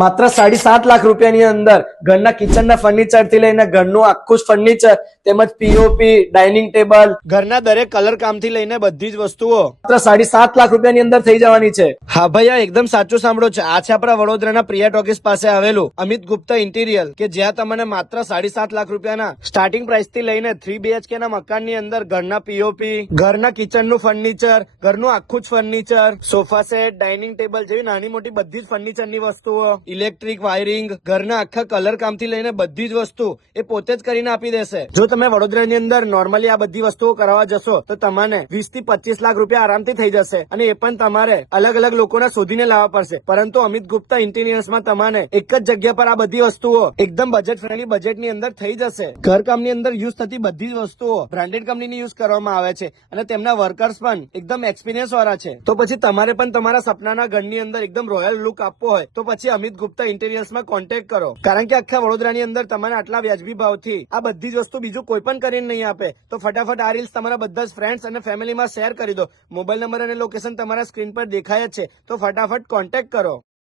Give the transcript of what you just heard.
માત્ર 7.5 લાખ રૂપિયાની અંદર ઘરના કિચનના ફર્નિચર થી લઈને ઘરનું આખું જ ફર્નિચર તેમજ પીઓપી, ડાઇનિંગ ટેબલ, ઘરના દરેક કલર કામથી લઈને બધી જ વસ્તુઓ માત્ર 7.5 લાખ રૂપિયાની અંદર થઈ જવાની છે. હા ભાઈ, આ એકદમ સાચું સાંભળો છે. આ છે આપણા વડોદરાના પ્રિયા ટોકીઝ પાસે આવેલું અમિત ગુપ્તા ઇન્ટિરિયર, કે જ્યાં તમને માત્ર 7.5 લાખ રૂપિયાના સ્ટાર્ટિંગ પ્રાઇસ થી લઈને 3 BHK ના મકાનની અંદર ઘરના પીઓપી, ઘરના કિચનનું ફર્નિચર, ઘરનું આખું જ furniture, sofa set, dining table જેવી નાની મોટી બધી જ ફર્નિચરની વસ્તુઓ, ઇલેક્ટ્રિક વાયરિંગ, ઘરના આખા કલર કામથી લઈને બધી જ વસ્તુ એ પોતે જ કરીને આપી દેશે. જો તમે વડોદરાની અંદર નોર્મલી આ બધી વસ્તુઓ કરાવવા જશો તો તમને 20 થી 25 લાખ રૂપિયા આરામથી થઈ જશે, અને એ પણ તમારે અલગ અલગ લોકોના શોધીને લાવવા પડશે. પરંતુ અમિત ગુપ્તા ઇન્ટિરિયર્સમાં તમને એક જ જગ્યા પર આ બધી વસ્તુઓ એકદમ બજેટ ફ્રેન્ડલી બજેટની અંદર થઈ જશે. ઘરકામની અંદર યુઝ થતી બધી જ વસ્તુઓ બ્રાન્ડેડ કંપનીની યુઝ કરવામાં આવે છે, અને તેમના વર્કર્સ પણ એકદમ એક્સપિરિયન્સ વાળા છે. તો પછી તમારે પણ તમારા સપનાના ઘરની અંદર એકદમ રોયલ લુક આપવો હોય તો પછી અમિત ગુપ્તા ઇન્ટિરિયર્સમાં કોન્ટેક્ટ કરો, કારણ કે આખા વડોદરાની અંદર તમારે આટલા વ્યાજબી ભાવથી આ બધી જ વસ્તુ બીજું કોઈ પણ કરીને નહીં આપે. તો ફટાફટ આ રીલ્સ તમારા બધા જ ફ્રેન્ડ્સ અને ફેમિલીમાં શેર કરી દો. મોબાઈલ નંબર અને લોકેશન તમારા સ્ક્રીન પર દેખાય જ છે, તો ફટાફટ કોન્ટેક્ટ કરો.